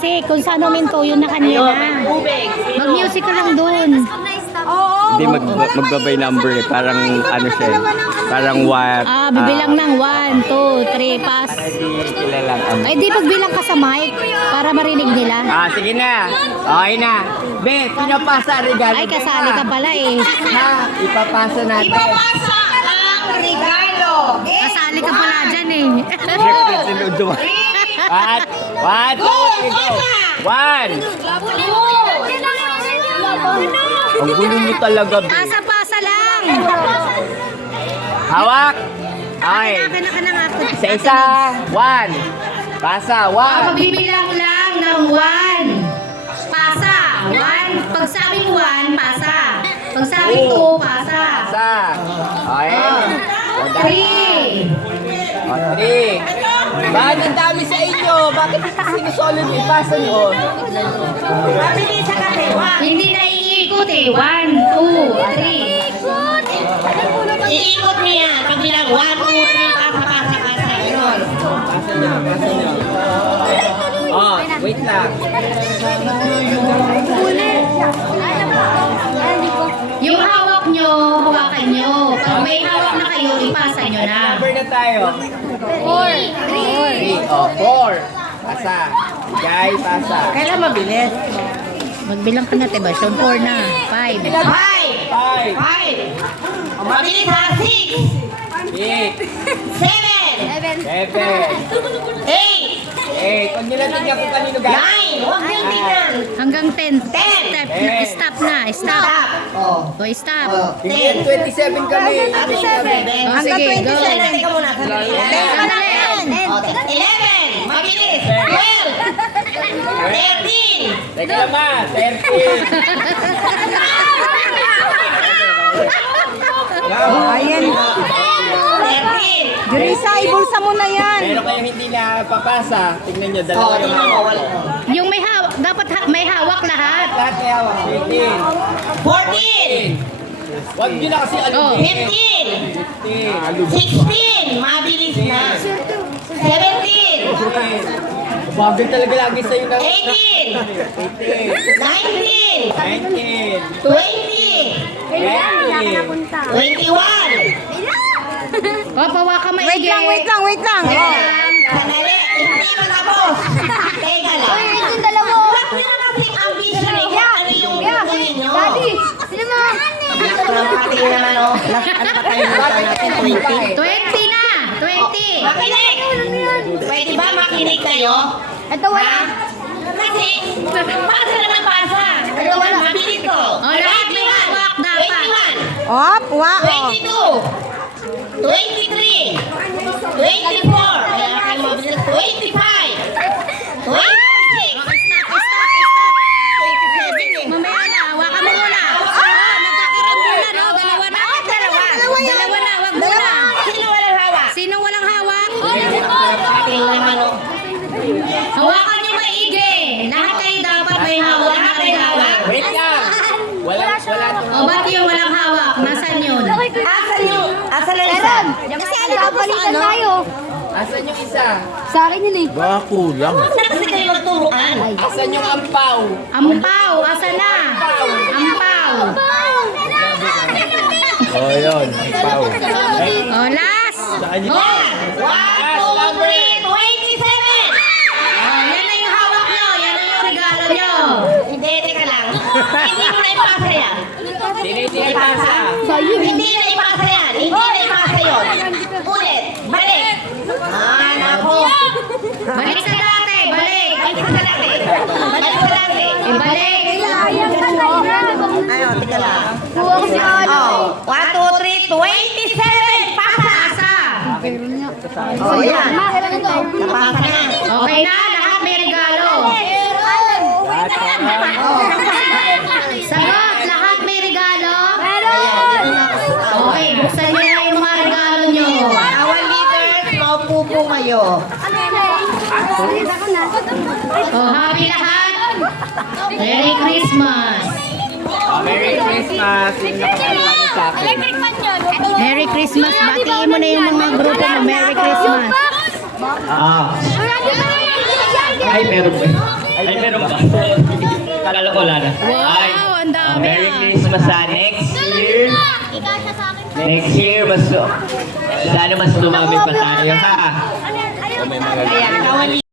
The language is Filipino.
music. Kung saan huminto, yun na kanina. Mag-music ka lang dun. Hindi magbabay number eh. Parang ano siya eh. Parang what? Bibilang ng 1, 2, 3, pass. Ay, di pagbilang ka sa mic para marinig nila. Sige na. Okay na. Be, pinapasa regalo. Ay, kasali ka pala eh. Ipapasa natin. Ipapasa ang regalo. Kasali ka pala dyan eh. One, two, three, go. One. Ang gulo mo talaga, Be. Pasa-pasa lang. Hawak. Okay. Akin na nga ako. Isa. One. Pasa. One. Magbibilang lang ng 1. Pasa. 1. Pag sabing 1, pasa. Pag sabing 2, pasa. Pasa. Okay. 3. Three. Bakit ang dami sa inyo? Bakit sinusolo niyo? Ipasa niyo. Mabilis sa kape. Hindi na iikot eh. 1, 2, 3. Iikot niya. Pag bilang 1, 2, 3, pasa. Yun. Wait lang. Yung hawak nyo, hawakan nyo. Pag may hawak na kayo, ipasa nyo na. Number na tayo. 3. 4. Pasa. Jai, pasa. Kailan mabilis? Magbilang ka na, Tebasyon. 4 na. 5. 5. 5. Mabilis ha. 6. 6. 7. 7. 8. 8. Huwag nyo lang tingnan kung kanino galing. 9. Huwag niyong tingnan. Hanggang 10. 10. Stop na. Stop. Oh. O, stop. Hindi yan 27 kami. O, sige, go. Teka muna. Sandali. 11. Mabilis. 12. 13. Teka lang ma. 13. Ayan. 13. Jurisa, ibulsa mo na yan. Pero kayo hindi na papasa. Tignan nyo, dalawa Oh, tingnan mo. Wala. Yung may hawak, dapat may hawak lahat. Lahat may hawak. 14. 15. Huwag nyo na kasi Oh. 15. 15. 16. Mabilis na. 17. Bagal talaga lagi sa'yo na. 18. 19. 19. 20. 21. O, pawa ka maigi. Wait lang. Oh. Sandali. Hindi mo tapos. Teka lang. Huwag nyo na kasing ambition eh. Kung ano yung gagawin nyo. Dito lang pati naman oh. Ano pa tayo nasa natin? 20. 20 na. 20. Makinig. Pwede ba makinig kayo? Ito wala. Kasi, pasa naman pasa. Ito wala. Mabilis ko. lahat may hawak dapat. 21. Op, wow. 22. 23. 24. Kaya kayo mabilis. 25. 26. Mamaya na, hawakan mo muna. Nagkakarambulan, no? Dalawa na. Dalawa na, wag muna. Sino walang hawak? Sino walang hawak? Ating naman oh. Hawakan niyo maigi. Lahat kayo dapat may hawak na may hawak. Wait lang. Wala O, ba't yung walang hawak? Nasaan yun? Asan yung isa? Kasi nagpapalitan tayo. Asan yung isa? Sa akin yun eh. Kasi kayo magturuan. Asan yung ampaw? Ampaw, asa na? Ampaw. Oh, yun. Ampaw. O, last. O, 1, 2, 3, 27. yan na yung hawak nyo. Yan na yung regalo nyo. Hindi, teka lang. Hindi mo na ipasa yan. Hindi pasa. Hindi na ipasa yan. Hindi na ipasa yun. Ulit. Balik. Nako. Balik sa dati. Balik. Balik sa dati. Balik sa dati. Ibalik. Ayaw, teka lang. Kuha ko si Ano. 1, 2, 3, 27. Pasa. Asa. Oh, yan. Kailan ito? Napasa na. Okay na, lahat may regalo. Sagot, lahat may regalo. Okay, buksan nyo na yung mga regalo nyo. Our leaders, maupo po kayo. Oh, happy lahat. Merry Christmas. Merry Christmas. Yung nakapagano sa akin. Merry Christmas. Batiin mo na yung mga grupo mo. Merry Christmas. Ay, meron ba? Ay, meron ba? Kala ko wala na. Ay, ang dami, Merry ah. Christmas next year. Next year, sana mas dumami pa tayo, ha? Ayan,